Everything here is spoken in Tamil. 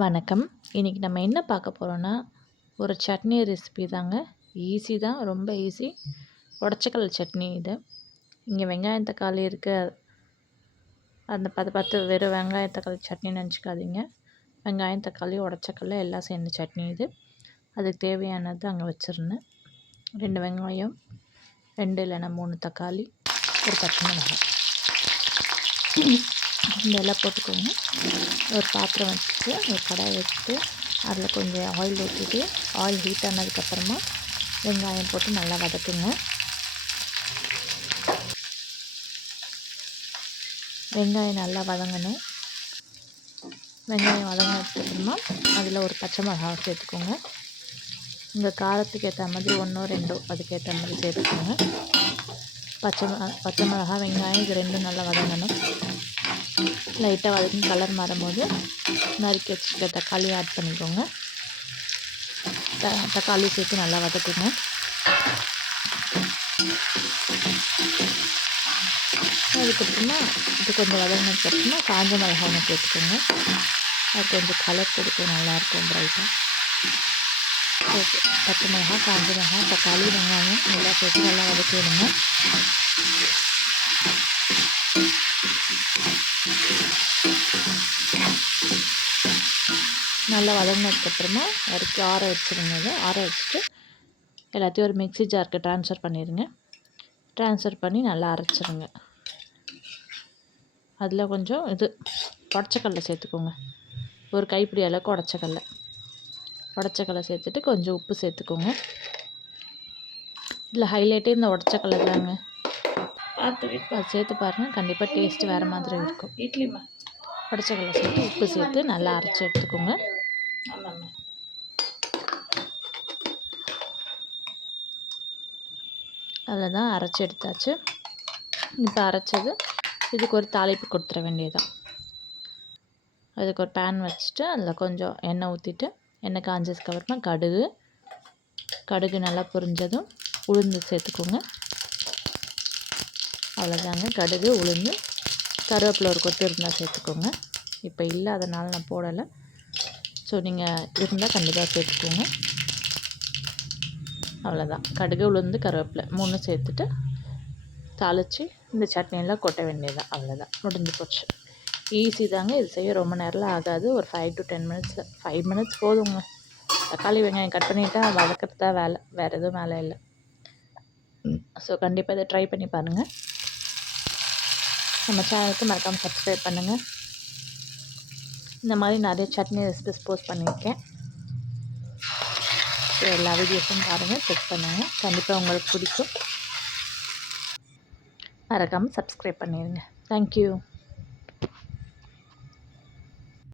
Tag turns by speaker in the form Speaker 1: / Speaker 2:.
Speaker 1: வணக்கம். இன்றைக்கி நம்ம என்ன பார்க்க போகிறோன்னா ஒரு சட்னி ரெசிபி தாங்க. ஈஸி தான் ரொம்ப ஈஸி உடச்சக்கல் சட்னி இது. இங்கே வெங்காயம் தக்காளி இருக்க. அந்த பத்து பத்து வெறும் வெங்காயம் தக்காளி சட்னி நினச்சிக்காதீங்க. வெங்காயம் தக்காளி உடச்சக்கல்ல எல்லாம் சேர்ந்த சட்னி இது. அதுக்கு தேவையானது அங்கே வச்சுருந்தேன். ரெண்டு வெங்காயம் ரெண்டு இல்லைன்னா மூணு தக்காளி ஒரு பச்சை மிளகாய். இதெல்லாம் போட்டுக்கோங்க. ஒரு பாத்திரம் வச்சுட்டு ஒரு கடாய் வச்சுட்டு அதில் கொஞ்சம் ஆயில் ஊற்றிட்டு ஆயில் ஹீட் ஆனதுக்கப்புறமா வெங்காயம் போட்டு நல்லா வதக்குங்க. வெங்காயம் நல்லா வதங்கணும். வெங்காயம் வதங்கினதுக்கப்புறமா அதில் ஒரு பச்சை மிளகா சேர்த்துக்கோங்க உங்கள் காரத்துக்கு ஏற்ற மாதிரி ஒன்றோ ரெண்டோ அதுக்கேற்ற மாதிரி சேர்த்துக்கோங்க. பச்சை பச்சை மிளகா வெங்காயம் இது ரெண்டும் நல்லா வதங்கணும். லைட்டாக வதக்கி கலர் மாறும்போது நறுக்கி வச்சுருக்க தக்காளி ஆட் பண்ணிக்கோங்க. த தக்காளி சேர்த்து நல்லா வதக்குங்க. அதுக்கப்புறமா இது கொஞ்சம் வதங்கினதுக்கப்புறமா காஞ்ச மிளகா ஒன்று சேர்த்துக்கோங்க. அது கொஞ்சம் கலர் கொடுக்கும் நல்லாயிருக்கும் ப்ரைட்டாக ஓகே. பச்சை மிளகா காஞ்ச மிளகா தக்காளி வெங்காயம் நல்லா சேர்த்து நல்லா வதக்கிடுங்க. நல்லா வதங்கினதுக்கப்புறமா வறுத்து ஆற வச்சுருங்க அதை ஆற வச்சுட்டு எல்லாத்தையும் ஒரு மிக்சி ஜாருக்கு ட்ரான்ஸ்ஃபர் பண்ணிடுங்க ட்ரான்ஸ்ஃபர் பண்ணி நல்லா அரைச்சிருங்க. அதில் கொஞ்சம் இது உடச்சக்கடலை சேர்த்துக்கோங்க. ஒரு கைப்பிடி அளவுக்கு உடச்சக்கடலை உடச்சக்கடலை சேர்த்துட்டு கொஞ்சம் உப்பு சேர்த்துக்கோங்க. இதில் ஹைலைட்டே இந்த உடச்சக்கடலை தாங்க. பார்த்து சேர்த்து பாருங்கள் கண்டிப்பாக டேஸ்ட்டு வேறு மாதிரி இருக்கும். இட்லிமா உடச்சக்கடலை சேர்த்து உப்பு சேர்த்து நல்லா அரைச்சி எடுத்துக்கோங்க. அதில் தான் அரைச்சி எடுத்தாச்சு. இப்போ அரைச்சது இதுக்கு ஒரு தாளிப்பு கொடுத்துட வேண்டியதுதான். அதுக்கு ஒரு பேன் வச்சுட்டு அதில் கொஞ்சம் எண்ணெய் ஊற்றிட்டு எண்ணெய் காஞ்சதுக்கு அப்புறமா கடுகு. கடுகு நல்லா பொரிஞ்சதும் உளுந்து சேர்த்துக்கோங்க. அவ்வளோதாங்க கடுகு உளுந்து கருவேப்பிலை ஒரு கொத்து இருந்தால் சேர்த்துக்கோங்க. இப்போ இல்லை அதனால் நான் போடலை. ஸோ நீங்கள் இருந்தால் கண்டிப்பாக சேர்த்துக்கோங்க. அவ்வளோதான் கடுகு உளுந்து கருவேப்பிலை மூணு சேர்த்துட்டு தாளித்து இந்த சட்னியெல்லாம் கொட்ட வேண்டியதான் அவ்வளோதான் முடிஞ்சு போச்சு. ஈஸி தாங்க. இது செய்ய ரொம்ப நேரம்லாம் ஆகாது. ஒரு ஃபைவ் டு டென் மினிட்ஸில் ஃபைவ் மினிட்ஸ் போதுங்க. தக்காளி வெங்காயம் கட் பண்ணிவிட்டால் வதக்கிறது தான் வேலை. வேறு எதுவும் வேலை இல்லை. ஸோ கண்டிப்பாக இதை ட்ரை பண்ணி பாருங்கள் நம்ம சேனலுக்கு மறக்காமல் சப்ஸ்கிரைப் பண்ணுங்கள் இந்த மாதிரி நிறைய சட்னி ரெசிபிஸ் போஸ்ட் பண்ணியிருக்கேன். ஸோ எல்லா வீடியோஸும் பாருங்கள் செக் பண்ணுங்கள் கண்டிப்பாக உங்களுக்கு பிடிக்கும். மறக்காமல் சப்ஸ்கிரைப் பண்ணிடுங்க தேங்க்யூ